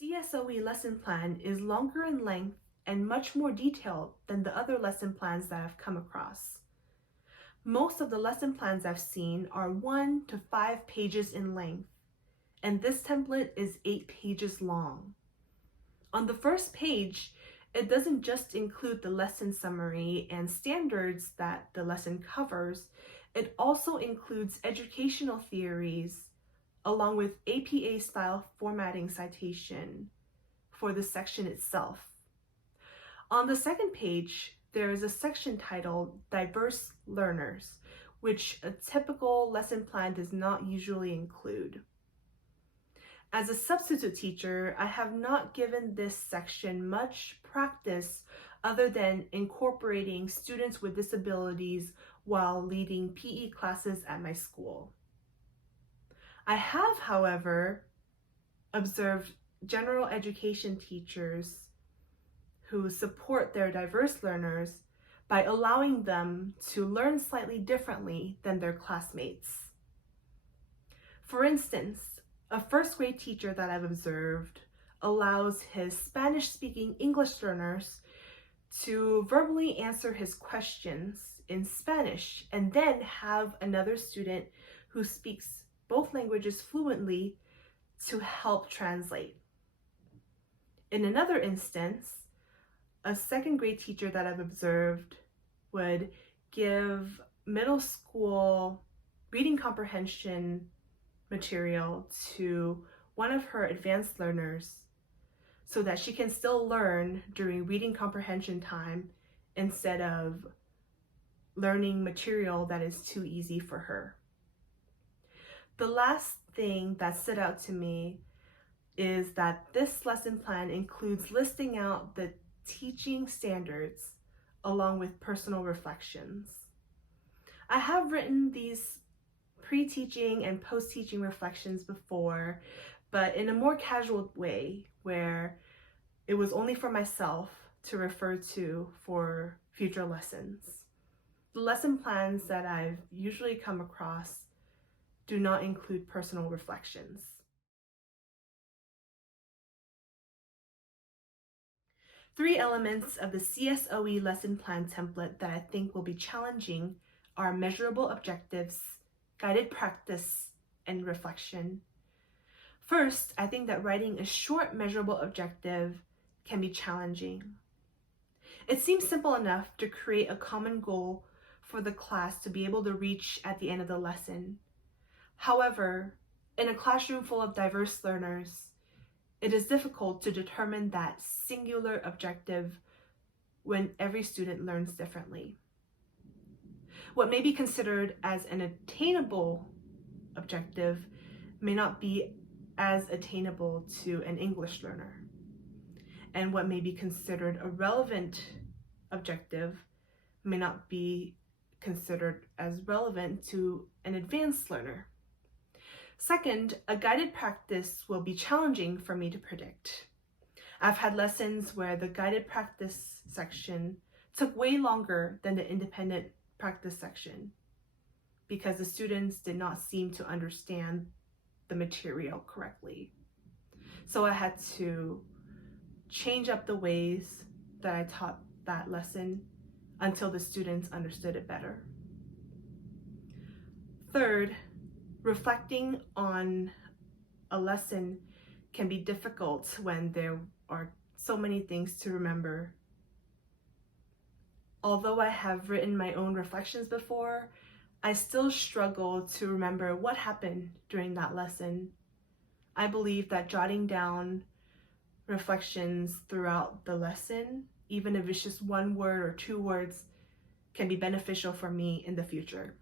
CSOE lesson plan is longer in length and much more detailed than the other lesson plans that I've come across. Most of the lesson plans I've seen are 1 to 5 pages in length, and this template is 8 pages long. On the first page, it doesn't just include the lesson summary and standards that the lesson covers, it also includes educational theories along with APA-style formatting citation for the section itself. On the second page, there is a section titled Diverse Learners, which a typical lesson plan does not usually include. As a substitute teacher, I have not given this section much practice other than incorporating students with disabilities while leading PE classes at my school. I have, however, observed general education teachers who support their diverse learners by allowing them to learn slightly differently than their classmates. For instance, a first grade teacher that I've observed allows his Spanish-speaking English learners to verbally answer his questions in Spanish and then have another student who speaks both languages fluently to help translate. In another instance, a second grade teacher that I've observed would give middle school reading comprehension material to one of her advanced learners so that she can still learn during reading comprehension time instead of learning material that is too easy for her. The last thing that stood out to me is that this lesson plan includes listing out the teaching standards along with personal reflections. I have written these pre-teaching and post-teaching reflections before, but in a more casual way where it was only for myself to refer to for future lessons. The lesson plans that I've usually come across do not include personal reflections. Three elements of the CSOE lesson plan template that I think will be challenging are measurable objectives, guided practice, and reflection. First, I think that writing a short measurable objective can be challenging. It seems simple enough to create a common goal for the class to be able to reach at the end of the lesson. However, in a classroom full of diverse learners, it is difficult to determine that singular objective when every student learns differently. What may be considered as an attainable objective may not be as attainable to an English learner. And what may be considered a relevant objective may not be considered as relevant to an advanced learner. Second, a guided practice will be challenging for me to predict. I've had lessons where the guided practice section took way longer than the independent practice section because the students did not seem to understand the material correctly. So I had to change up the ways that I taught that lesson until the students understood it better. Third, reflecting on a lesson can be difficult when there are so many things to remember. Although I have written my own reflections before, I still struggle to remember what happened during that lesson. I believe that jotting down reflections throughout the lesson, even if it's just one word or two words, can be beneficial for me in the future.